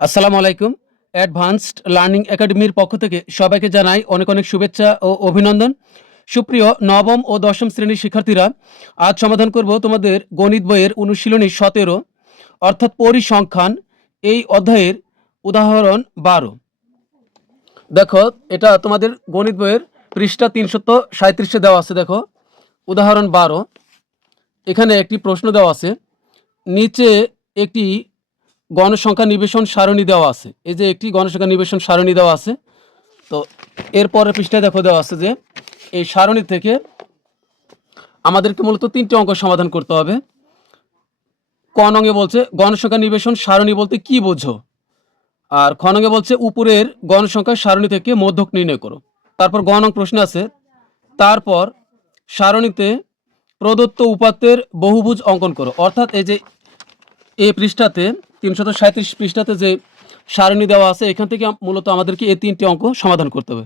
আসসালামু আলাইকুম। Advanced learning একাডেমির পক্ষ থেকে সবাইকে জানাই অনেক, অনেক শুভেচ্ছা ও অভিনন্দন। সুপ্রিয় নবম ও দশম শ্রেণীর শিক্ষার্থীরা, আজ সমাধান করব তোমাদের গণিত বইয়ের অনুশীলনী ১৭ অর্থাৎ পরিসংখ্যান এই অধ্যায়ের উদাহরণ ১২। দেখো, এটা তোমাদের গণিত বইয়ের পৃষ্ঠা ৩৩৭ এ দেওয়া আছে। দেখো, উদাহরণ ১২। এখানে একটি প্রশ্ন দেওয়া আছে। নিচে একটি গণসংখ্যা নিবেশন সারণী দেওয়া আছে। এই যে একটি গণসংখ্যা নিবেশন সারণী দেওয়া আছে। তো এরপরের পৃষ্ঠায় দেখো দেওয়া আছে যে এই সারণী থেকে আমাদেরকে মূলত ৩টি অঙ্ক সমাধান করতে হবে। ক নঙে বলছে গণসংখ্যা নিবেশন সারণী বলতে কি বোঝো, আর খ নঙে বলছে উপরের গণসংখ্যা সারণী থেকে মধ্যক নির্ণয় করো। তারপর গ নং প্রশ্নে আছে তারপর সারণীতে প্রদত্ত উপাত্তের বহুভুজ অঙ্কন করো। অর্থাৎ এই যে এই পৃষ্ঠাতে ৩৩৭ পৃষ্ঠাতে যে সারণী দেওয়া আছে, এখান থেকে মূলত আমাদেরকে এই ৩টি অঙ্ক সমাধান করতে হবে।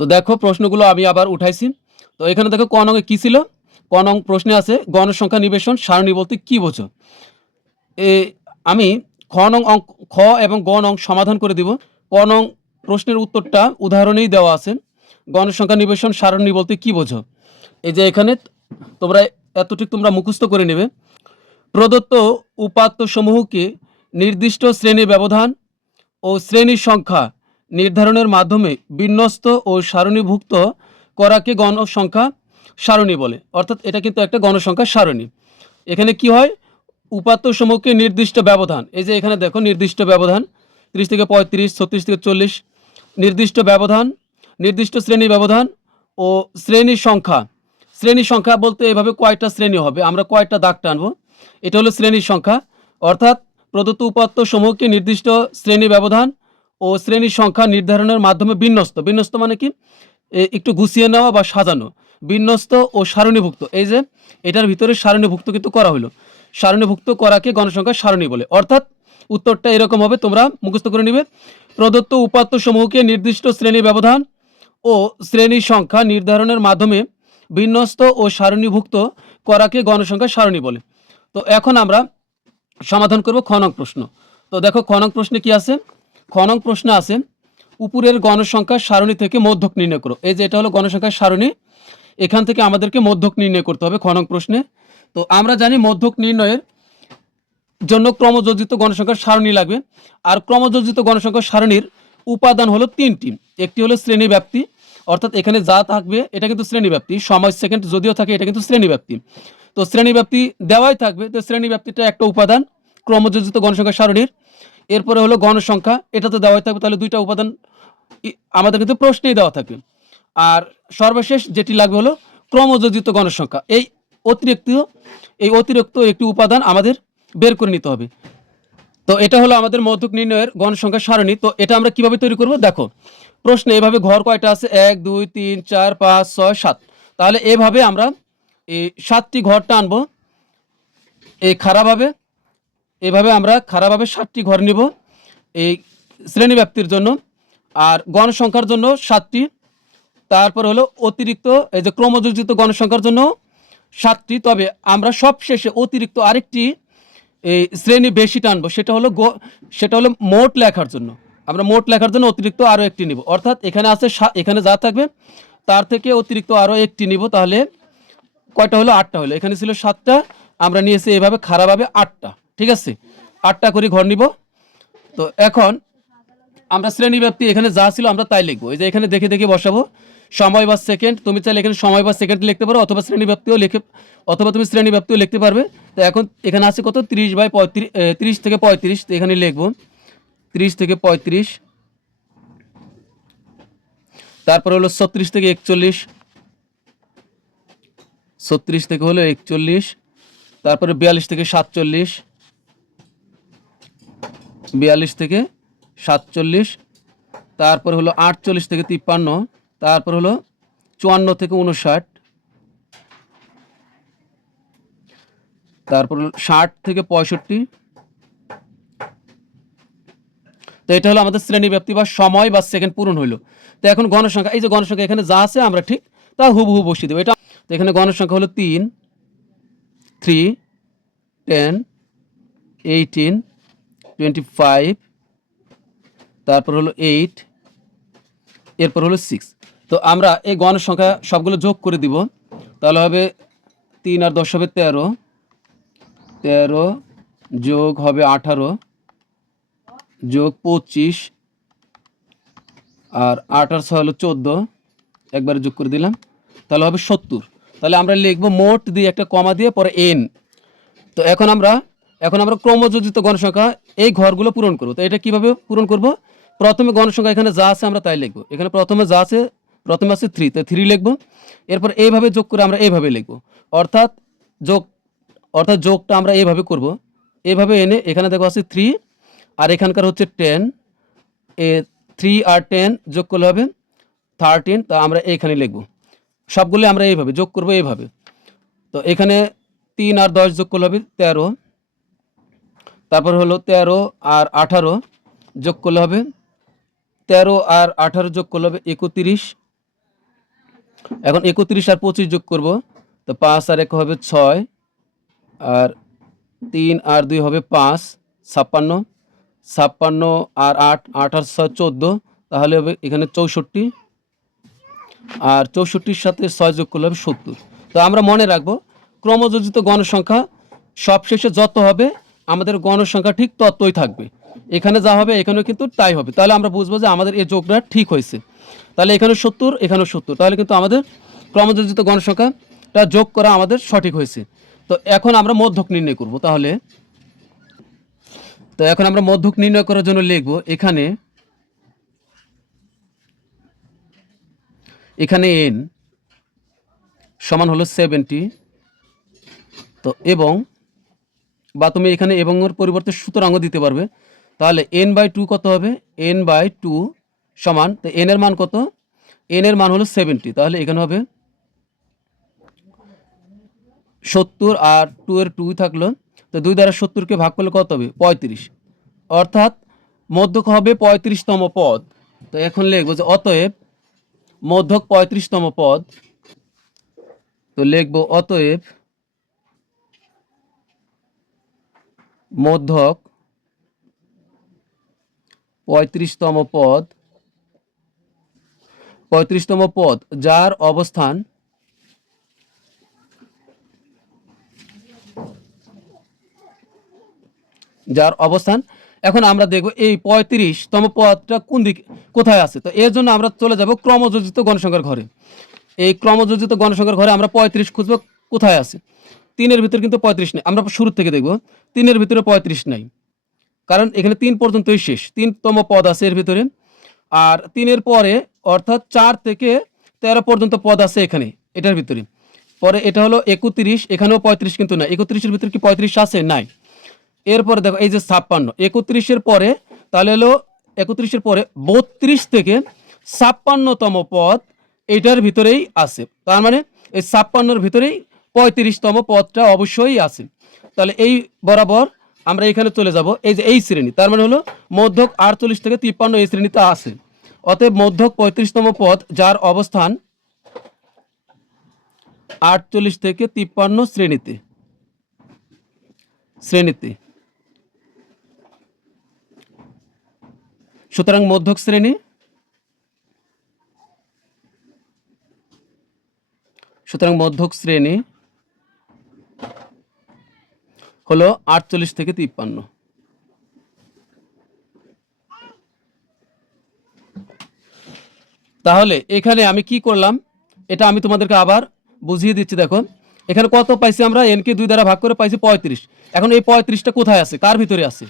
তো দেখো, প্রশ্নগুলো আমি আবার উঠাইছি। তো এখানে দেখো ক নঙে কী ছিল। ক নং প্রশ্নে আছে গণসংখ্যা নিবেশন সারণী বলতে কী বোঝো। আমি খ নং অঙ্ক, খ এবং গ নং সমাধান করে দিব। ক নং প্রশ্নের উত্তরটা উদাহরণেই দেওয়া আছে। গণসংখ্যা নিবেশন সারণী বলতে কী বোঝো, এই যে এখানে তোমরা এতটুকু তোমরা মুখস্থ করে নেবে। প্রদত্ত উপাত্ত সমূহকে নির্দিষ্ট শ্রেণী ব্যবধান ও শ্রেণীর সংখ্যা নির্ধারণের মাধ্যমে বিন্যস্ত ও সারণীভুক্ত করাকে গণসংখ্যা সারণী বলে। অর্থাৎ এটা কিন্তু একটা গণসংখ্যা সারণী। এখানে কি হয়, উপাত্ত সমূহকে নির্দিষ্ট ব্যবধান, এই যে এখানে দেখো নির্দিষ্ট ব্যবধান 30 থেকে 35, 36 থেকে 40, নির্দিষ্ট ব্যবধান, নির্দিষ্ট শ্রেণী ব্যবধান ও শ্রেণীর সংখ্যা। শ্রেণীর সংখ্যা বলতে এভাবে কয়টা শ্রেণী হবে, আমরা কয়টা দাগ টানবো, এটা হলো শ্রেণীর সংখ্যা। অর্থাৎ প্রদত্ত উপাত্ত সমূহকে নির্দিষ্ট শ্রেণী ব্যবধান ও শ্রেণীর সংখ্যা নির্ধারণের মাধ্যমে বিন্যস্ত। বিন্যস্ত মানে কি, একটু গুছিয়ে নেওয়া বা সাজানো। বিন্যস্ত ও সারণীভুক্ত, এই যে এটার ভিতরে সারণীভুক্ত কিন্তু করা হলো। সারণীভুক্ত করাকে গণসংখ্যা সারণী বলে। অর্থাৎ উত্তরটা এরকম হবে, তোমরা মুখস্থ করে নিবে। প্রদত্ত উপাত্ত সমূহকে নির্দিষ্ট শ্রেণী ব্যবধান ও শ্রেণীর সংখ্যা নির্ধারণের মাধ্যমে বিন্যস্ত ও সারণীভুক্ত করাকে গণসংখ্যা সারণী বলে। তো এখন আমরা সমাধান করব খ নং প্রশ্ন। তো দেখো খ নং প্রশ্নে কি আছে। খ নং প্রশ্নে আছে উপরের গণসংখ্যার সারণী থেকে মধ্যক নির্ণয় করো। এই যে এটা হলো গণসংখ্যার সারণী, এখান থেকে আমাদেরকে মধ্যক নির্ণয় করতে হবে খ নং প্রশ্নে। তো আমরা জানি মধ্যক নির্ণয়ের জন্য ক্রমযোজিত গণসংখ্যার সারণী লাগবে। আর ক্রমযোজিত গণসংখ্যার সারণীর উপাদান হলো 3টি। একটি হলো শ্রেণী ব্যাপ্তি, অর্থাৎ এখানে যা থাকবে এটা কিন্তু শ্রেণী ব্যাপ্তি, সময় সেকেন্ড যদিও থাকে এটা কিন্তু শ্রেণী ব্যাপ্তি। তো শ্রেণী ব্যাপ্তি দেওয়াই থাকবে, তো শ্রেণী ব্যাপ্তিটা একটা উপাদান ক্রমযোজিত গণসংখ্যা সারণীর। এরপরে হলো গণসংখ্যা, এটা তো দেওয়াই থাকবে, তাহলে 2টা উপাদান আমাদের কিন্তু প্রশ্নেই দেওয়া থাকবে। আর সর্বশেষ যেটি লাগবে হলো ক্রমযোজিত গণসংখ্যা। এই অতিরিক্ত একটি উপাদান আমাদের বের করে নিতে হবে। তো এটা হলো আমাদের মধ্যক নির্ণয়ের গণসংখ্যা সারণী। তো এটা আমরা কিভাবে তৈরি করব, দেখো প্রশ্নে এভাবে ঘর কয়টা আছে, 1 2 3 4 5 6 7। তাহলে এভাবে আমরা এই 7টি ঘর টানবো এই খাড়াভাবে। এভাবে আমরা খাড়াভাবে 7টি ঘর নিব এই শ্রেণীব্যাপ্তির জন্য, আর গণসংখ্যার জন্য 7টি। তারপর হলো অতিরিক্ত এই যে ক্রমযোজিত গণসংখ্যার জন্য 7টি। তবে আমরা সবশেষে অতিরিক্ত আরেকটি এই শ্রেণী বেশি টানবো, সেটা হলো মোট লেখার জন্য। আমরা মোট লেখার জন্য অতিরিক্ত আরও একটি নিব। অর্থাৎ এখানে আছে, এখানে যা থাকবে তার থেকে অতিরিক্ত আরও একটি নিব। তাহলে কয়টা হলো, 8টা হলো। এখানে ছিল 7টা, আমরা নিয়েছি এভাবে খারাপভাবে 8টা। ঠিক আছে, 8টা করে ঘর নিব। তো এখন আমরা শ্রেণী ব্যাপ্তি এখানে যা ছিল আমরা তাই লিখবো। এই যে এখানে দেখে দেখে বসাবো সময় বা সেকেন্ড, তুমি চাইলে এখানে সময় বা সেকেন্ড লিখতে পারো, অথবা শ্রেণী ব্যাপ্তিও লিখতে পারবে। তো এখন এখানে আছে কত, 30/35, 30 থেকে 35। তো এখানে লিখবো 30 থেকে 35। তারপর হলো 36 থেকে 41, 36 থেকে হলো 41। তারপরে 42 থেকে 47, 42 থেকে 47। তারপর হলো 48 থেকে 53। তারপর হলো 54 থেকে 59। তারপর 60 থেকে 65। তো এটা হলো আমাদের শ্রেণী ব্যাপ্তি বা সময় বা সেকেন্ড পূরণ হইলো। তো এখন গণসংখ্যা, এই যে গণসংখ্যা এখানে যা আছে আমরা ঠিক তা হুবহু বসিয়ে দেবো। এটা তো এখানে গণসংখ্যা হলো 3, 3, 10, 18, 25, তারপর হলো 8, এরপর হলো 6। তো আমরা এই গণের সংখ্যা সবগুলো যোগ করে দিব। তাহলে হবে 3 আর 10 হবে 13, 13 যোগ হবে 18 যোগ 25 আর 8 আর 6 হলো 14, একবারে যোগ করে দিলাম, তাহলে হবে 70। তাহলে আমরা লিখবো মোট দিয়ে একটা কমা দিয়ে পরে n। তো এখন আমরা ক্রমযোজিত গণসংখ্যা এই ঘরগুলো পূরণ করব। তো এটা কিভাবে পূরণ করব? প্রথমে গণসংখ্যা এখানে যা আছে আমরা তাই লিখব। এখানে প্রথমে যা আছে, প্রথমে আছে 3, তো 3 লিখব। এরপর এইভাবে যোগ করে আমরা এইভাবে লিখব, অর্থাৎ যোগ যোগটা আমরা এইভাবে করব, এইভাবে এনে এখানে দেখো আছে 3 আর এখানকার হচ্ছে 10, এ 3 আর 10 যোগ করলে হবে 13। তা আমরা এইখানে লিখব, সবগুলো আমরা এইভাবে যোগ করব এইভাবে। তো এখানে 3 আর 10 যোগ করলে হবে 13, তারপর হলো 13 আর 18 যোগ করলে হবে 13 আর 18 যোগ করলে হবে 31। এখন 31 আর 25 যোগ করব, তো 5 আর 1 হবে 6 আর 3 আর 2 হবে 5, 56, 56 আর 8, 8 আর 6 14, তাহলে হবে এখানে 64 আর 64-র সাথে 6 যোগ করলে হবে 70। তো আমরা মনে রাখবো ক্রমযোজিত গণসংখ্যা সবশেষে যত হবে আমাদের গণসংখ্যা ঠিক ততই থাকবে, এখানে যা হবে এখানেও কিন্তু তাই হবে। তাহলে আমরা বুঝবো যে আমাদের এই যোগটা ঠিক হয়েছে। তাহলে এখানে 70, এখানেও 70, তাহলে কিন্তু আমাদের ক্রমযোজিত গণসংখ্যাটা যোগ করা আমাদের সঠিক হয়েছে। তো এখন আমরা মধ্যক নির্ণয় করব। তো এখন আমরা মধ্যক নির্ণয় করার জন্য লিখব এখানে n সমান হলো 70। তো এবং বা তুমি এখানে এবং এর পরিবর্তে সুতরাংও দিতে পারবে। তাহলে n/2 কত হবে? n/2 সমান, তো n এর মান কত? n এর মান হলো 70, তাহলে এখানে হবে 70 আর 2 এর 2 থাকলো, তো 2 দ্বারা 70-কে ভাগ করলে কত হবে? 35, অর্থাৎ মধ্যক হবে 35তম পদ। তো এখন লিখবো যে অতএব মধ্যক 35তম পদ। তো লিখবো অতএব মধ্যক 35তম পদ, 35তম পদ যার অবস্থান এখন আমরা দেখব এই 35তম পদটা কোন দিকে, কোথায় আছে। তো এর জন্য আমরা চলে যাব ক্রমযোজিত গণসংখ্যার ঘরে। এই ক্রমযোজিত গণসংখ্যার ঘরে আমরা 35 খুঁজবো, কোথায় আছে? 3-এর ভিতরে কিন্তু 35 নেই, আমরা শুরু থেকে দেখব 3-এর ভিতরে 35 নাই, কারণ এখানে 3 পর্যন্তই শেষ, 3তম পদ আছে এর ভিতরে। আর 3-এর পরে অর্থাৎ 4 থেকে 13 পর্যন্ত পদ আছে এখানে এটার ভিতরে। পরে এটা হলো 31, এখানেও 35 কিন্তু না, 31-এর ভিতরে কি 35 আছে? নাই। এরপরে দেখো এই যে 56, 31-এর পরে, তাহলে হলো 31-এর পরে 32 থেকে 56তম পদ এইটার ভিতরেই আছে। তার মানে এই 56-এর ভিতরেই 35তম পদটা অবশ্যই আছে। তাহলে এই বরাবর আমরা এখানে চলে যাব, এই যে এই শ্রেণী, তার মানে হলো মধ্যক 48 থেকে 53 এই শ্রেণীতে আছে। অতএব মধ্যক 35তম পদ যার অবস্থান 48 থেকে 53 শ্রেণীতে। সুতরাং মধ্যক শ্রেণী হলো 48 থেকে 53। তাহলে এখানে আমি কি করলাম এটা আমি তোমাদেরকে আবার বুঝিয়ে দিচ্ছি। দেখো এখানে কত পাইছি আমরা, n কে 2 দ্বারা ভাগ করে পাইছি 35। এখন এই 35টা কোথায় আছে, কার ভিতরে আছে?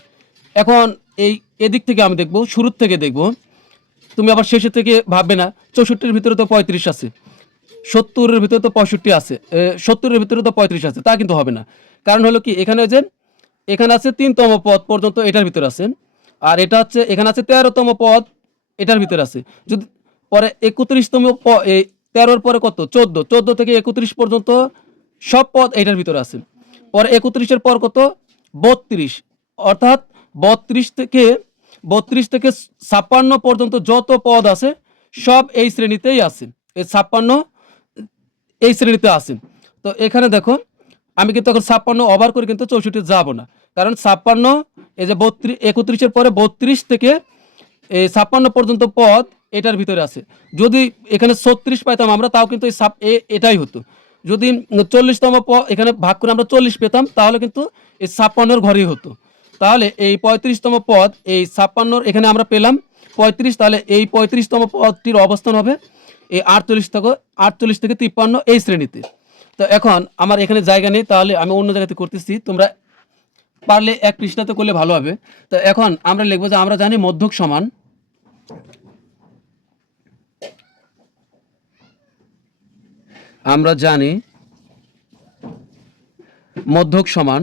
এখন এই এদিক থেকে আমি দেখব, শুরুর থেকে দেখব, তুমি আবার শেষের থেকে ভাববে না 64-এর ভিতরে তো 35 আছে, 70-এর ভিতরে তো 65 আছে, 70-এর ভিতরে তো 35 আছে, তা কিন্তু হবে না। কারণ হলো কি, এখানে আছে 3তম পদ পর্যন্ত এটার ভিতরে আছে, আর এটা হচ্ছে এখানে আছে 13তম পদ এটার ভিতরে আছে। যদি পরে 31তম 13-এর পরে কত? 14 থেকে 31 পর্যন্ত সব পদ এটার ভিতরে আছে। পরে 31-এর পর কত? 32, অর্থাৎ 32 থেকে 56 পর্যন্ত যত পদ আছে সব এই শ্রেণীতেই আছে, এই 56 এই শ্রেণীতে আছে। তো এখানে দেখো আমি কিন্তু এখন 56 ওভার করে কিন্তু 64 যাব না, কারণ 56 এই যে 31-এর পরে 32 থেকে এই 56 পর্যন্ত পদ এটার ভিতরে আছে। যদি এখানে 36 পাইতাম আমরা, তাও কিন্তু এটাই হতো। যদি 40তম এখানে ভাগ করে আমরা 40 পেতাম, তাহলে কিন্তু এই 56 ঘরেই হতো। তাহলে এই 35তম পদ, এই 56 এখানে আমরা পেলাম 35, তাহলে এই 35তম পদটির অবস্থান হবে এই 48 থেকে 53 এই শ্রেণীতে। তো এখন আমার এখানে জায়গা নেই, তাহলে আমি অন্য জায়গাতে করতেছি, তোমরা পারলে এক পৃষ্ঠাতে করলে ভালো হবে। তো এখন আমরা লিখবো যে আমরা জানি মধ্যক সমান, আমরা জানি মধ্যক সমান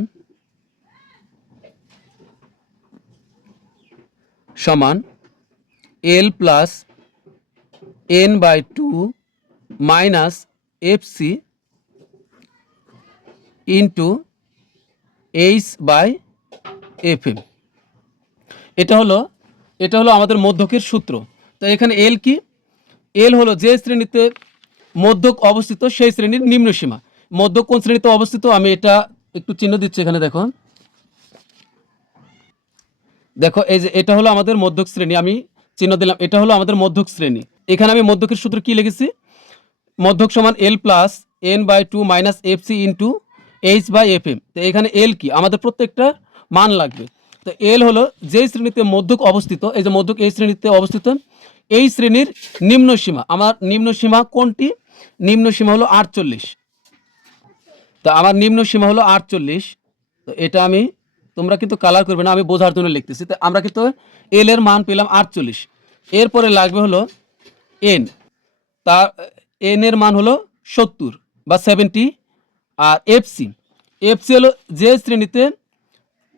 L plus n/2 minus FC into H/FM। এটা হলো আমাদের মধ্যকের সূত্র। তো এখানে এল কি? এল হলো যে শ্রেণীতে মধ্যক অবস্থিত সেই শ্রেণীর নিম্ন সীমা। মধ্যক কোন শ্রেণীতে অবস্থিত, আমি এটা একটু চিহ্ন দিচ্ছি এখানে। দেখো এই যে এটা হলো আমাদের মধ্যক শ্রেণী, আমি চিহ্ন দিলাম, এটা হলো আমাদের মধ্যক শ্রেণী। এখানে আমি মধ্যকের সূত্র কি লিখেছি? মধ্যক সমান L plus n/2 minus FC into H/FM। তো এখানে এল কি? আমাদের প্রত্যেকটা মান লাগবে। তো এল হলো যেই শ্রেণীতে মধ্যক অবস্থিত, এই যে মধ্যক এই শ্রেণীতে অবস্থিত, এই শ্রেণীর নিম্ন সীমা। আমার নিম্ন সীমা কোনটি? নিম্ন সীমা হলো 48। তো আমার নিম্ন সীমা হলো 48। তো এটা আমি, তোমরা কিন্তু কালার করবে না, আমি বোঝার জন্য লিখতেছি। তো আমরা কিন্তু এল এর মান পেলাম 48। এরপরে লাগবে হলো এন, তার এন এর মান হলো 70 বা 70। আর এফসি হলো যে শ্রেণীতে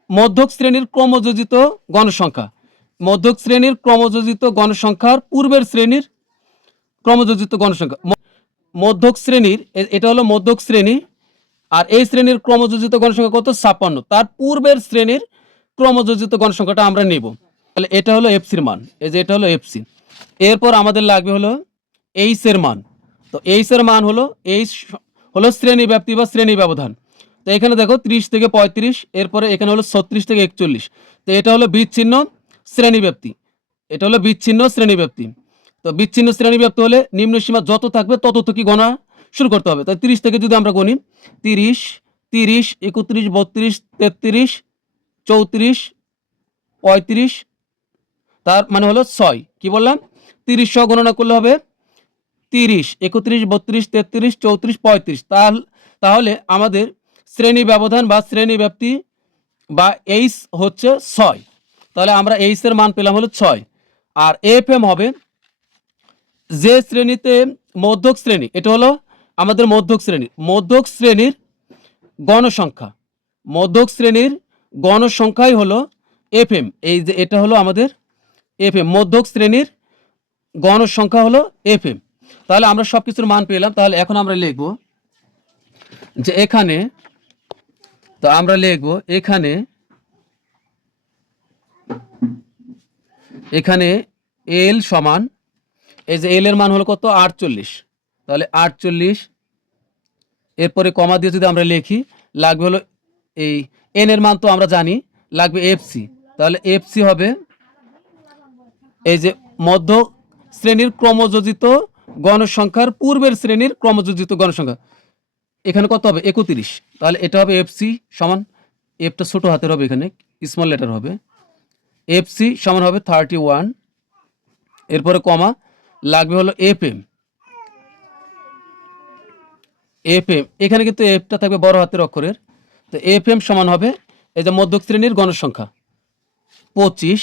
মধ্যক শ্রেণীর ক্রমযোজিত গণসংখ্যা, মধ্যক শ্রেণীর ক্রমযোজিত গণসংখ্যার পূর্বের শ্রেণীর ক্রমযোজিত গণসংখ্যা। মধ্যক শ্রেণীর এটা হলো মধ্যক শ্রেণী, আর এই শ্রেণীর ক্রমযোজিত গণসংখ্যা কত? 56। তার পূর্বের শ্রেণীর ক্রমযোজিত গণসংখ্যাটা আমরা নেব। তাহলে এটা হলো এফসির মান, এই যে এটা হলো এফসি। এরপর আমাদের লাগবে হলো এইচ এর মান। তো এইচ এর মান হলো, এইচ হলো শ্রেণী ব্যাপ্তি বা শ্রেণী ব্যবধান। তো এখানে দেখো 30 থেকে 35, এরপরে এখানে হলো 36 থেকে 41। তো এটা হলো বিচ্ছিন্ন শ্রেণী ব্যাপ্তি, এটা হলো বিচ্ছিন্ন শ্রেণী ব্যাপ্তি। তো বিচ্ছিন্ন শ্রেণী ব্যাপ্তি হলে নিম্ন সীমা যত থাকবে তত কি গণনা শুরু করতে হবে। তাই 30 থেকে যদি আমরা গণি, 30, 30, 31, 32, 33, 34, 35, তার মানে হলো 6। কি বললাম? 30 সহ গণনা করলে হবে 30, 31, 32, 33, 34, 35। তাহলে আমাদের শ্রেণী ব্যবধান বা শ্রেণী ব্যাপ্তি বা এইচ হচ্ছে 6। তাহলে আমরা এইচ এর মান পেলাম হলো 6। আর এফএম হবে যে শ্রেণীতে মধ্যক শ্রেণী, এটা হলো আমাদের মধ্যক শ্রেণী, মধ্যক শ্রেণীর গণসংখ্যা, মধ্যক শ্রেণীর গণসংখ্যাই হলো এফএম। এই যে এটা হলো আমাদের এফএম, মধ্যক শ্রেণীর গণসংখ্যা হলো এফএম। তাহলে আমরা সব কিছুর মান পেলাম। তাহলে এখন আমরা লিখব যে এখানে, তো আমরা লিখব এখানে এল সমান, এই যে এল এর মান হলো কত? 48। তাহলে 48, এরপরে কমা দিয়ে যদি আমরা লিখি, লাগবে হলো এই এন এর মান তো আমরা জানি, লাগবে এফসি। তাহলে এফসি হবে এই যে মধ্য শ্রেণীর ক্রমযোজিত গণসংখ্যার পূর্বের শ্রেণীর ক্রমযোজিত গণসংখ্যা। এখানে কত হবে? 31। তাহলে এটা হবে এফসি সমান, এফটা ছোট হাতের হবে, এখানে স্মল লেটার হবে, এফসি সমান হবে 31। এরপরে কমা, লাগবে হলো এফএম। এখানে কিন্তু এফটা থাকবে বড় হাতের অক্ষরের। তো এফএম সমান হবে এই যে মধ্যক শ্রেণীর গণসংখ্যা 25,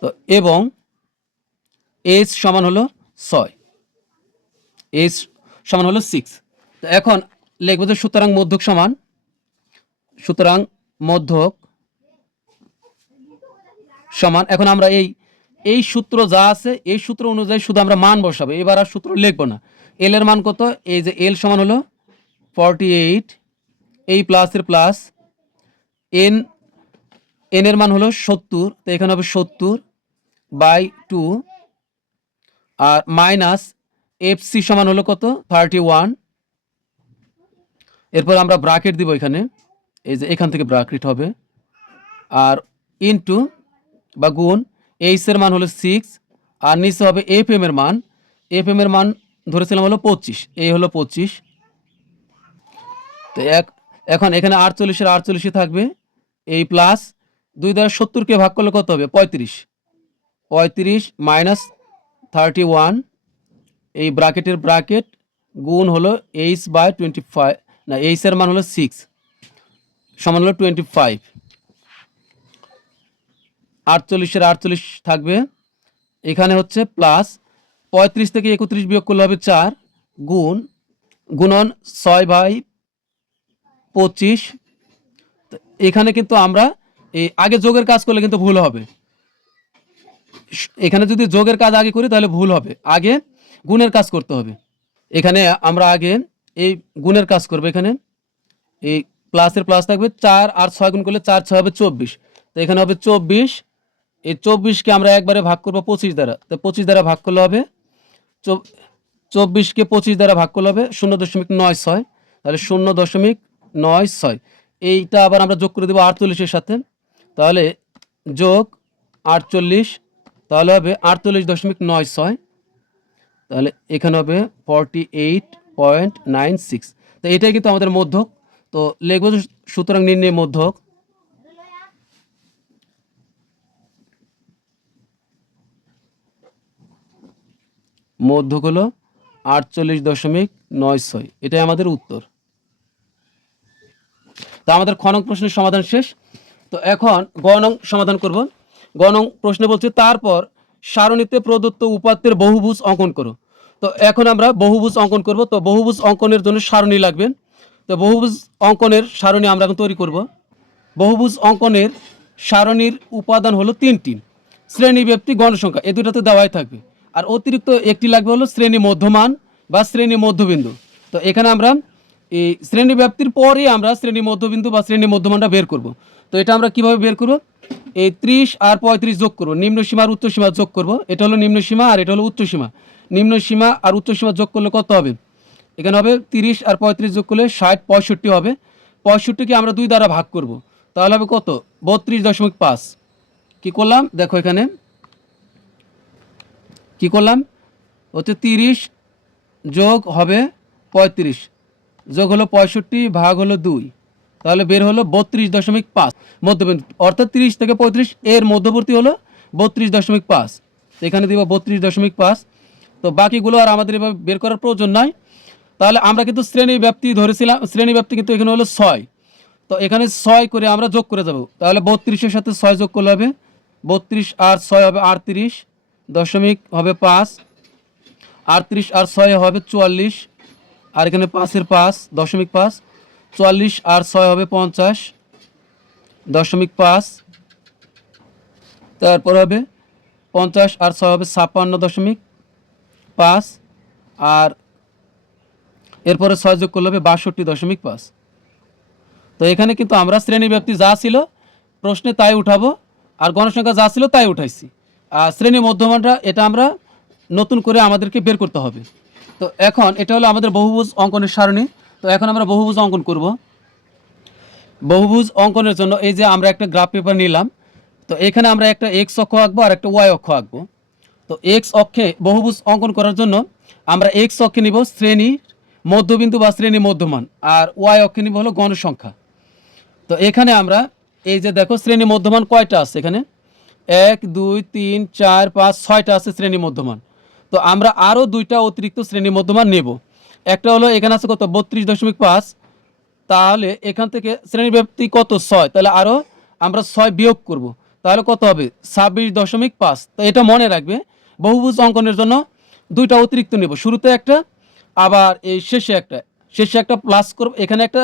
তো এবং এইচ সমান হলো 6, এইচ সমান হলো 6। তো এখন লিখবো যে সুতরাং মধ্যক সমান, সুতরাং মধ্যক সমান, এখন আমরা এই সূত্র যা আছে এই সূত্র অনুযায়ী শুধু আমরা মান বসাবো, এবার আর সূত্র লিখবো না। এল এর মান কত? এই যে এল সমান হলো 48, এই প্লাসের প্লাস, এন এর মান হলো 70, তো এখানে হবে 70/2, আর মাইনাস এফসি সমান হলো কত? 31। এরপর আমরা ব্র্যাকেট দিব এখানে, এই যে এখান থেকে ব্র্যাকেট হবে, আর ইনটু বা গুণ এইচ এর মান হলো 6, আর নিচে হবে এফ এম এর মান। এফ এম এর মান ধরেছিলাম হলো 25, এই হলো 25। তো এখন এখানে 48 এর 48 থাকবে, এই প্লাস 2 দ্বারা 70 কে ভাগ করলে কত হবে? 35। 35 মাইনাস 31, এই ব্র্যাকেটের ব্র্যাকেট গুণ হলো এইচ বাই 25, না এইচ এর মান হলো 6 সমান হলো 25। 48 এর 48 থাকবে, এখানে হচ্ছে প্লাস 35 থেকে 31 বিয়োগ করলে হবে 4, গুণন 6/25। এখানে কিন্তু আমরা এই আগে যোগের কাজ করলে কিন্তু ভুল হবে। এখানে যদি যোগের কাজ আগে করি তাহলে ভুল হবে, আগে গুণের কাজ করতে হবে। এখানে আমরা আগে এই গুণের কাজ করব। এখানে এই প্লাসের প্লাস থাকবে, 4 আর 6 গুণ করলে 4 6 হবে 24। তো এখানে হবে 24, এই 24কে আমরা একবারে ভাগ করবো 25 দ্বারা। তো 25 দ্বারা ভাগ করলে হবে 24কে 25 দ্বারা ভাগ করলে হবে 0.96, তাহলে 0.96। এইটা আবার আমরা যোগ করে দেবো 48-এর সাথে, তাহলে যোগ 48, তাহলে হবে 48.96, তাহলে এখানে হবে 48.96। তো এটাই কিন্তু আমাদের মধ্যক। তো লিখব, সুতরাং নির্ণয় মধ্যক। মধ্যক হলো 48.96, এটাই আমাদের উত্তর। তা আমাদের খ নং প্রশ্নের সমাধান শেষ। তো এখন গ নং সমাধান করব। গ নং প্রশ্নে বলছে, তারপর সারণীতে প্রদত্ত উপাত্তের বহুভুজ অঙ্কন করো। তো এখন আমরা বহুভুজ অঙ্কন করব। তো বহুভুজ অঙ্কনের জন্য সারণী লাগবে। তো বহুভুজ অঙ্কনের সারণী আমরা এখন তৈরি করব। বহুভুজ অঙ্কনের সারণীর উপাদান হলো 3টি, শ্রেণী, ব্যক্তি, গণসংখ্যা, এই দুটাতে দেওয়াই থাকবে। আর অতিরিক্ত একটি লাগবে হলো শ্রেণী মধ্যমান বা শ্রেণী মধ্যবিন্দু। তো এখানে আমরা এই শ্রেণী ব্যাপ্তির পরে আমরা শ্রেণী মধ্যবিন্দু বা শ্রেণী মধ্যমানটা বের করব। তো এটা আমরা কিভাবে বের করব? এই 30 আর 35 যোগ করব, নিম্ন সীমা আর উচ্চ সীমা যোগ করব। এটা হলো নিম্ন সীমা আর এটা হলো উচ্চ সীমা। নিম্ন সীমা আর উচ্চ সীমা যোগ করলে কত হবে? এখানে হবে 30 আর 35 যোগ করলে 60, 65 হবে। 65কে আমরা 2 দ্বারা ভাগ করব, তাহলে হবে কত? 32.5। কি করলাম দেখো, এখানে কি করলাম হচ্ছে 30 যোগ হবে 35 যোগ হলো 65 ভাগ হলো 2, তাহলে বের হলো 32.5 মধ্যবিন্দু, অর্থাৎ 30 থেকে 35 এর মধ্যবর্তী হলো 32.5। এখানে দিব 32.5। তো বাকিগুলো আর আমাদের এভাবে বের করার প্রয়োজন নাই। তাহলে আমরা কিন্তু শ্রেণী ব্যাপ্তি ধরেছিলাম, শ্রেণী ব্যাপ্তি কিন্তু এখানে হলো 6। তো এখানে 6 করে আমরা যোগ করে যাব, তাহলে 32-এর সাথে 6 যোগ করলে হবে 32 আর 6 হবে 38 দশমিক হবে 5, 38 আর 6 হবে 44, আর এখানে 5-এর 5.5, 44 আর 6 হবে 50.5, তারপর হবে 50 আর 6 হবে 56.5, আর এরপরে 6 যোগ করলে হবে 62.5। তো এখানে কিন্তু আমরা শ্রেণী ব্যাপ্তি যা ছিল প্রশ্নে তাই উঠাবো, আর গণসংখ্যা যা ছিল তাই উঠাইছি। আর শ্রেণী মধ্যমানটা এটা আমরা নতুন করে আমাদেরকে বের করতে হবে। তো এখন এটা হলো আমাদের বহুভুজ অঙ্কনের সারণী। তো এখন আমরা বহুভুজ অঙ্কন করব। বহুভুজ অঙ্কনের জন্য এই যে আমরা একটা গ্রাফ পেপার নিলাম। তো এখানে আমরা একটা এক্স অক্ষ আঁকবো আর একটা ওয়াই অক্ষ আঁকবো। তো এক্স অক্ষে বহুভুজ অঙ্কন করার জন্য আমরা এক্স অক্ষে নিব শ্রেণী মধ্যবিন্দু বা শ্রেণী মধ্যমান, আর ওয়াই অক্ষে নিব হলো গণসংখ্যা। তো এখানে আমরা এই যে দেখো শ্রেণী মধ্যমান কয়টা আছে, এখানে 1 2 3 4 5 6টা আছে শ্রেণী মধ্যমান। তো আমরা আরও 2টা অতিরিক্ত শ্রেণী মধ্যমান নেব। একটা হলো এখানে আছে কত? 32.5। তাহলে এখান থেকে শ্রেণী ব্যাপ্তি কত? 6, তাহলে আরও আমরা 6 বিয়োগ করব, তাহলে কত হবে? 26.5। তো এটা মনে রাখবে, বহুভুজ অঙ্কনের জন্য 2টা অতিরিক্ত নেব, শুরুতে একটা আবার এই শেষে একটা প্লাস করব, এখানে একটা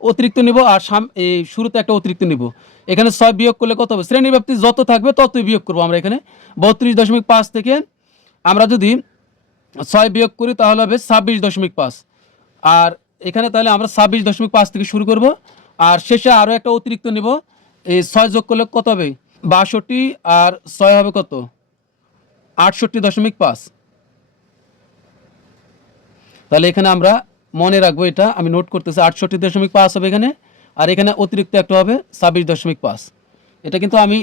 অতিরিক্ত নিব, আর এই শুরুতে একটা অতিরিক্ত নিব। এখানে 6 বিয়োগ করলে কত হবে? শ্রেণী ব্যাপ্তি যত থাকবে ততই বিয়োগ করব আমরা। এখানে 32.5 থেকে আমরা যদি 6 বিয়োগ করি তাহলে হবে 26.5, আর এখানে তাহলে আমরা 26.5 থেকে শুরু করব, আর শেষে আরও একটা অতিরিক্ত নিব। এই 6 যোগ করলে কত হবে? 62, আর 6 হবে কত? 68.5। তাহলে এখানে আমরা মনে রাখবো, এটা আমি নোট করতেছি, 68.5 হবে এখানে, আর এখানে অতিরিক্ত একটা হবে 26.5। এটা কিন্তু আমি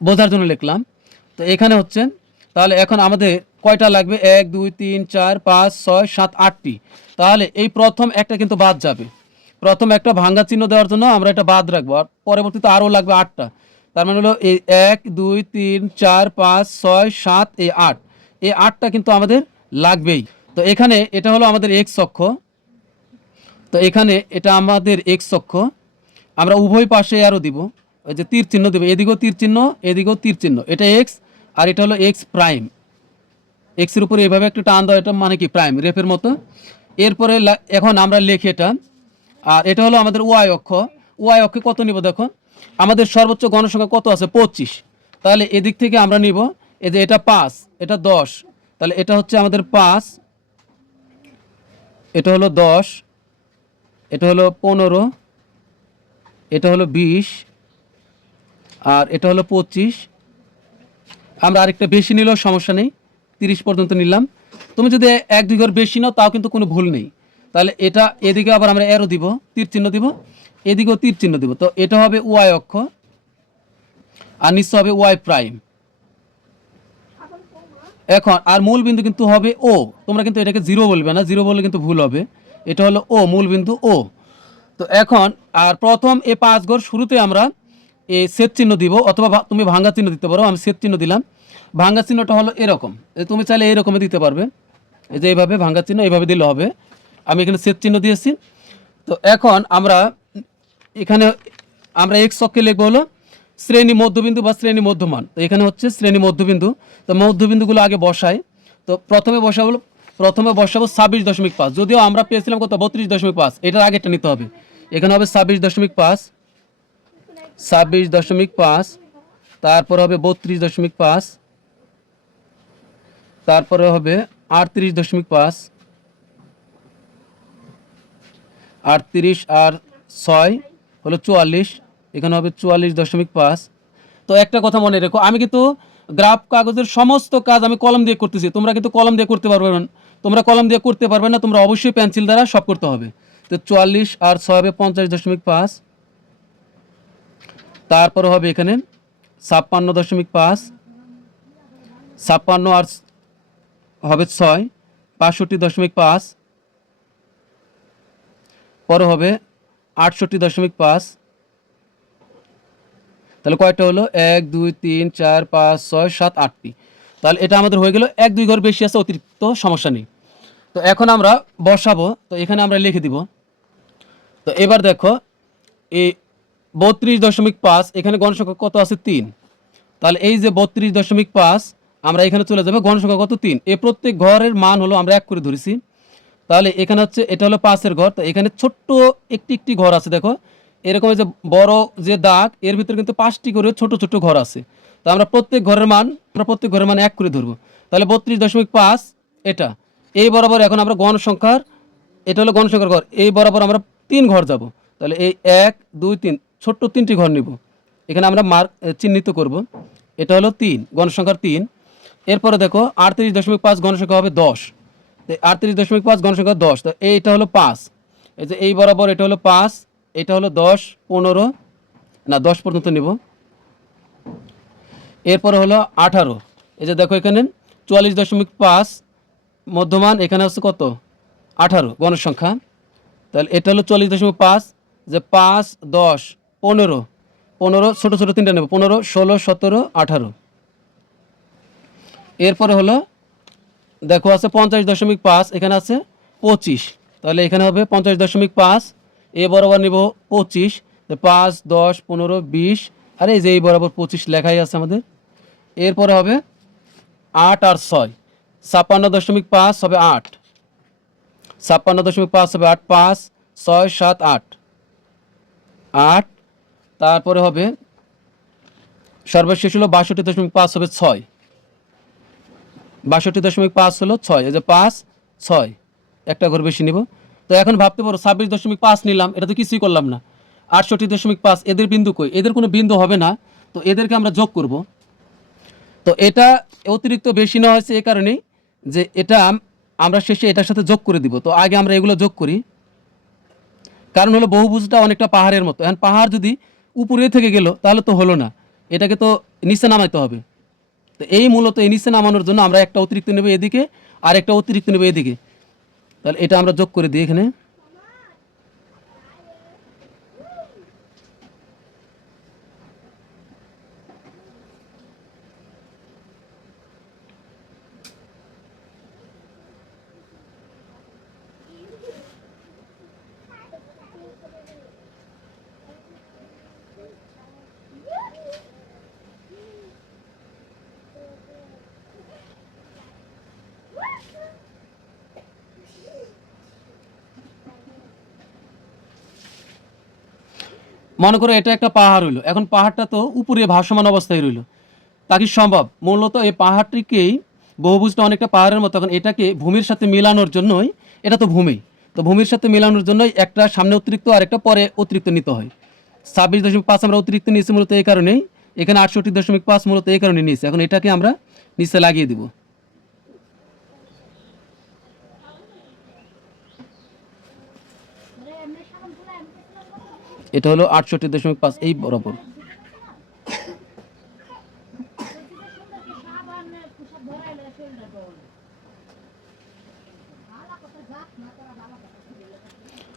বোঝার জন্য লিখলাম। তো এখানে হচ্ছে, তাহলে এখন আমাদের কয়টা লাগবে, 1 2 3 4 5 6 7 8টি। তাহলে এই প্রথম একটা কিন্তু বাদ যাবে, প্রথম একটা ভাঙ্গা চিহ্ন দেওয়ার জন্য আমরা এটা বাদ রাখবো, আর পরবর্তীতে আরও লাগবে 8টা। তার মানে হলো এই 1 2 3 4 5 6 7 এই 8, এই 8টা কিন্তু আমাদের লাগবেই। তো এখানে এটা হলো আমাদের এক্স অক্ষ, তো এখানে এটা আমাদের এক্স অক্ষ, আমরা উভয় পাশে আরও দিব, ওই যে তীর চিহ্ন দেবে, এদিকেও তীর চিহ্ন এদিকেও তীর চিহ্ন, এটা এক্স আর এটা হলো এক্স প্রাইম। এক্সের উপরে এভাবে একটু টান দেওয়া, এটা মানে কি প্রাইম রেফের মতো। এরপরে এখন আমরা লিখি এটা, আর এটা হলো আমাদের ওয়াই অক্ষ। ওয়াই অক্ষে কত নিব দেখো, আমাদের সর্বোচ্চ গণসংখ্যা কত আছে 25, তাহলে এদিক থেকে আমরা নিব, এই যে এটা 5 এটা 10, তাহলে এটা হচ্ছে আমাদের 5, এটা হলো 10, এটা হলো 15, এটা হলো 20, আর এটা হলো 25। আমরা আরেকটা বেশি নিলেও সমস্যা নেই, 30 পর্যন্ত নিলাম। তুমি যদি 1 2 ঘর বেশি নাও তাও কিন্তু কোনো ভুল নেই। তাহলে এটা এদিকে আবার আমরা অ্যারো দিব, তীর চিহ্ন দিব, এদিকেও তীর চিহ্ন দিব, তো এটা হবে ওয়াই অক্ষ আর নিচে হবে ওয়াই প্রাইম। এখন আর মূল বিন্দু কিন্তু হবে ও, তোমরা কিন্তু এটাকে জিরো বলবে না, জিরো বললে কিন্তু ভুল হবে, এটা হলো ও, মূল বিন্দু ও। তো এখন আর প্রথম এই 5 ঘর শুরুতে আমরা এই সেট চিহ্ন দিব, অথবা তুমি ভাঙ্গা চিহ্ন দিতে পারো, আমি সেট চিহ্ন দিলাম। ভাঙ্গা চিহ্নটা হলো এরকম, তুমি চাইলে এরকমই দিতে পারবে, এই যে এইভাবে ভাঙ্গা চিহ্ন এইভাবে দিলে হবে, আমি এখানে সেট চিহ্ন দিয়েছি। তো এখন আমরা এখানে আমরা এক্স অক্ষে লিখবো হলো শ্রেণী মধ্যবিন্দু বা শ্রেণী মধ্যমান, তো এখানে হচ্ছে শ্রেণী মধ্যবিন্দু। তো মধ্যবিন্দুগুলো আগে বসাই, তো প্রথমে বসাবো 26.5, যদিও আমরা পেয়েছিলাম কত 32.5, এটার আগেটা নিতে হবে, এখানে হবে 26.5, 26.5, তারপরে হবে 32.5, তারপরে হবে 38.5, 38 আর 6 হলো 44, এখানে হবে 44.5। তো একটা কথা মনে রেখো, আমি কিন্তু গ্রাফ কাগজের সমস্ত কাজ আমি কলম দিয়ে করতেছি, তোমরা কিন্তু কলম দিয়ে করতে পারবে না, তোমরা কলম দিয়ে করতে পারবে না, তোমরা অবশ্যই পেন্সিল দ্বারা সব করতে হবে। তো 44 আর 6 হবে 50.5, তারপরে হবে এখানে 56.5, 56 আর হবে 6 65.5, পরে হবে 68.5। তাহলে কয়টা হলো 1 2 3 4 5 6 7 8টি। তাহলে এটা আমাদের হয়ে গেল, 1 2 ঘর বেশি আছে অতিরিক্ত, সমস্যা নেই। তো এখন আমরা বসাবো, তো এখানে আমরা লিখে দিব। তো এবার দেখো এই 32.5, এখানে গণসংখ্যা কত আছে 3, তাহলে এই যে 32.5 আমরা এখানে চলে যাবে, গণসংখ্যা কত 3, এই প্রত্যেক ঘরের মান হলো আমরা 1 করে ধরেছি। তাহলে এখানে হচ্ছে এটা হলো 5-এর ঘর, তো এখানে ছোট্ট একটি একটি ঘর আছে দেখো, এরকম যে বড় যে দাগ এর ভিতরে কিন্তু 5টি করে ছোট ছোট ঘর আছে। তো আমরা প্রত্যেক ঘরের মান 1 করে ধরবো। তাহলে 32.5 এটা এই বরাবর, এখন আমরা গণসংখ্যার, এটা হলো গণসংখ্যার ঘর, এই বরাবর আমরা 3 ঘর যাব। তাহলে এই 1 2 3 ছোট্ট 3টি ঘর নিব, এখানে আমরা চিহ্নিত করব, এটা হলো 3 গণসংখ্যার 3। এরপরে দেখো 38.5 গণসংখ্যা হবে 10, 38.5 গণসংখ্যা 10, তো এইটা হলো 5, এই যে এই বরাবর এটা হলো 5, এটা হলো 10 15 না 10 পর্যন্ত নিব। এরপরে হলো 18, এই যে দেখো এখানে 44.5 মধ্যমান, এখানে হচ্ছে কত 18 গণসংখ্যা, তাহলে এটা হলো 40.5, যে 5 10 15 15 ছোটো ছোটো 3টা নেব, 15 16 17 18। এরপরে হলো দেখো আছে 50.5, এখানে আছে 25, তাহলে এখানে হবে 50.5, এ বরাবর নিব 25, 5 10 15 20, আর এই যে এই বরাবর 25 লেখাই আছে আমাদের। এরপরে হবে 8 আর 6, 56.5 হবে 8, 56.5 হবে 8, 5 6 7 8 8, তারপরে হবে সর্বশেষ হলো 62.5 হবে 6, 62.5 হলো 6, এই যে 5 6 একটা ঘর বেশি নিব। তো এখন ভাবতে পারো 26.5 নিলাম, এটা তো কিছুই করলাম না। 68.5 এদের বিন্দু কই, এদের কোনো বিন্দু হবে না, তো এদেরকে আমরা যোগ করব। তো এটা অতিরিক্ত বেশি নেওয়া হয়েছে এই কারণেই যে এটা আমরা শেষে এটার সাথে যোগ করে দিব। তো আগে আমরা এগুলো যোগ করি, কারণ হলো বহুভুজটা অনেকটা পাহাড়ের মতো, এখন পাহাড় যদি উপরে থেকে গেল তাহলে তো হলো না, এটাকে তো নিচে নামাইতে হবে। তো এই মূলত এই নিচে নামানোর জন্য আমরা একটা অতিরিক্ত নেব এদিকে আর একটা অতিরিক্ত নেব এদিকে। তাহলে এটা আমরা যোগ করে দিই এখানে। মনে করো এটা একটা পাহাড় হইলো, এখন পাহাড়টা তো উপরে ভাসমান অবস্থায় রইলো, তা কি সম্ভব? মূলত এই পাহাড়টিকেই বহুভুজটা অনেকটা পাহাড়ের মতো, এখন এটাকে ভূমির সাথে মেলানোর জন্যই, এটা তো ভূমি, তো ভূমির সাথে মেলানোর জন্যই একটা সামনে অতিরিক্ত আর একটা পরে অতিরিক্ত নিতে হয়। 26.5 আমরা অতিরিক্ত নিয়েছি মূলত এই কারণেই, এখানে 68.5 মূলত এই কারণে নিয়েছি। এখন এটাকে আমরা নিচে লাগিয়ে দিব। এটা হলো 68.5 এই বরাবর।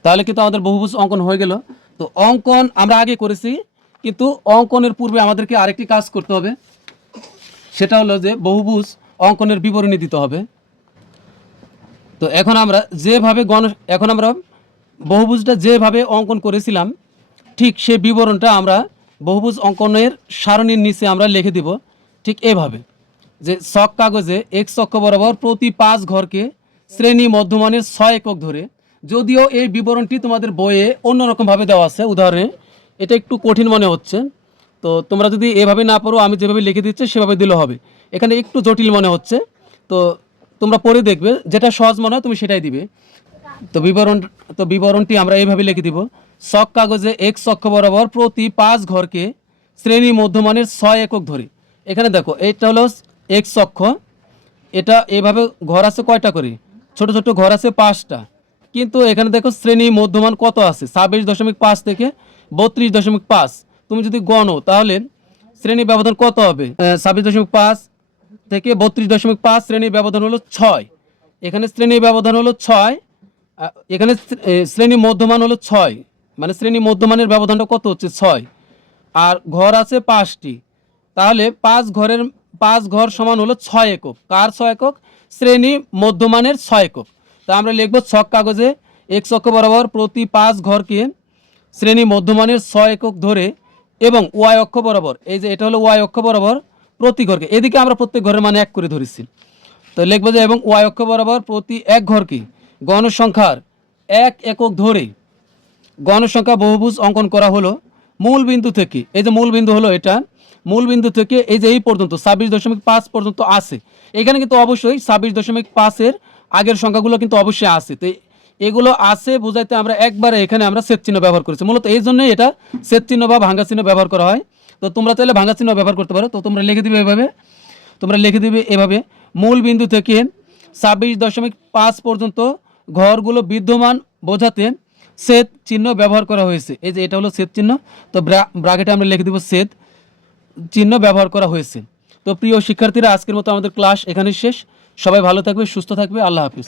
তাহলে কিন্তু আমাদের বহুভুজ অঙ্কন হয়ে গেল। তো অঙ্কন আমরা আগে করেছি, কিন্তু অঙ্কনের পূর্বে আমাদেরকে আরেকটি কাজ করতে হবে, সেটা হলো যে বহুভুজ অঙ্কনের বিবরণী দিতে হবে। তো এখন আমরা বহুভুজটা যেভাবে অঙ্কন করেছিলাম ঠিক সে বিবরণটা আমরা বহুভুজ অঙ্কনের সারণীর নিচে আমরা লিখে দিব ঠিক এভাবে, যে ছক কাগজে এক্স অক্ষ বরাবর প্রতি 5 ঘরকে শ্রেণী মধ্যমানের 6 একক ধরে। যদিও এই বিবরণটি তোমাদের বইয়ে অন্যরকমভাবে দেওয়া আছে উদাহরণে, এটা একটু কঠিন মনে হচ্ছে, তো তোমরা যদি এভাবে না পারো আমি যেভাবে লিখে দিচ্ছি সেভাবে দিলে হবে। এখানে একটু জটিল মনে হচ্ছে, তো তোমরা পড়ে দেখবে, যেটা সহজ মনে হয় তুমি সেটাই দিবে। তো বিবরণটি আমরা এইভাবে লিখে দিব, ছক কাগজে এক্স অক্ষ বরাবর প্রতি 5 ঘরকে শ্রেণী মধ্যমানের 6 একক ধরে। এখানে দেখো এটা হলো এক্স অক্ষ, এটা এভাবে ঘর আছে কয়টা করে, ছোট ছোট ঘর আছে 5টা, কিন্তু এখানে দেখো শ্রেণী মধ্যমান কত আছে 26.5 থেকে 32.5। তুমি যদি গণো তাহলে শ্রেণী ব্যবধান কত হবে, 26.5 থেকে 32.5 শ্রেণী ব্যবধান হলো 6। এখানে শ্রেণী ব্যবধান হলো 6, এখানে শ্রেণী মধ্যমান হলো 6, মানে শ্রেণী মধ্যমানের ব্যবধানটা কত হচ্ছে 6, আর ঘর আছে 5টি, তাহলে 5 ঘর সমান হলো 6 একক। কার 6 একক? শ্রেণী মধ্যমানের 6 একক। তা আমরা লিখব ছক কাগজে এক্স অক্ষ বরাবর প্রতি 5 ঘরকে শ্রেণী মধ্যমানের 6 একক ধরে এবং ওয়াই অক্ষ বরাবর, এই যে এটা হলো ওয়াই অক্ষ বরাবর প্রতি ঘরকে, এদিকে আমরা প্রত্যেক ঘরের মানে 1 করে ধরেছি, তো লিখবো যে এবং ওয়াই অক্ষ বরাবর প্রতি 1 ঘরকে গণসংখ্যার 1 একক ধরে গণসংখ্যা বহুভুজ অঙ্কন করা হলো মূল বিন্দু থেকে, এই যে মূল বিন্দু হলো এটা, মূল বিন্দু থেকে এই যে এই পর্যন্ত 26.5 পর্যন্ত আছে। এখানে কিন্তু অবশ্যই 26.5 আগের সংখ্যাগুলো কিন্তু অবশ্যই আছে, তো এগুলো আছে বোঝাইতে আমরা একবারে এখানে আমরা ছেদ চিহ্ন ব্যবহার করেছি, মূলত এই জন্যই এটা ছেদ চিহ্ন বা ভাঙ্গা চিহ্ন ব্যবহার করা হয়। তো তোমরা চাইলে ভাঙ্গা চিহ্ন ব্যবহার করতে পারো, তো তোমরা লিখে দিবে এভাবে মূল বিন্দু থেকে 26.5 পর্যন্ত ঘরগুলো বিদ্যমান বোঝাতে ছেদ চিহ্ন ব্যবহার করা হয়েছে। এই যে এটা হলো ছেদ চিহ্ন, তো ব্র্যাকেটে আমরা লিখে দিব ছেদ চিহ্ন ব্যবহার করা হয়েছে। তো প্রিয় শিক্ষার্থীরা, আজকের মতো আমাদের ক্লাস এখানে শেষ। সবাই ভালো থাকবে, সুস্থ থাকবে, আল্লাহ হাফিজ।